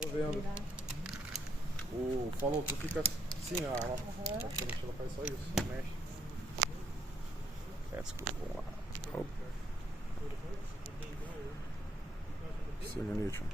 Tô vendo. O follow through fica assim, a arma. Praticamente ela faz só isso, não mexe. Let's go, vamos lá. Simulation.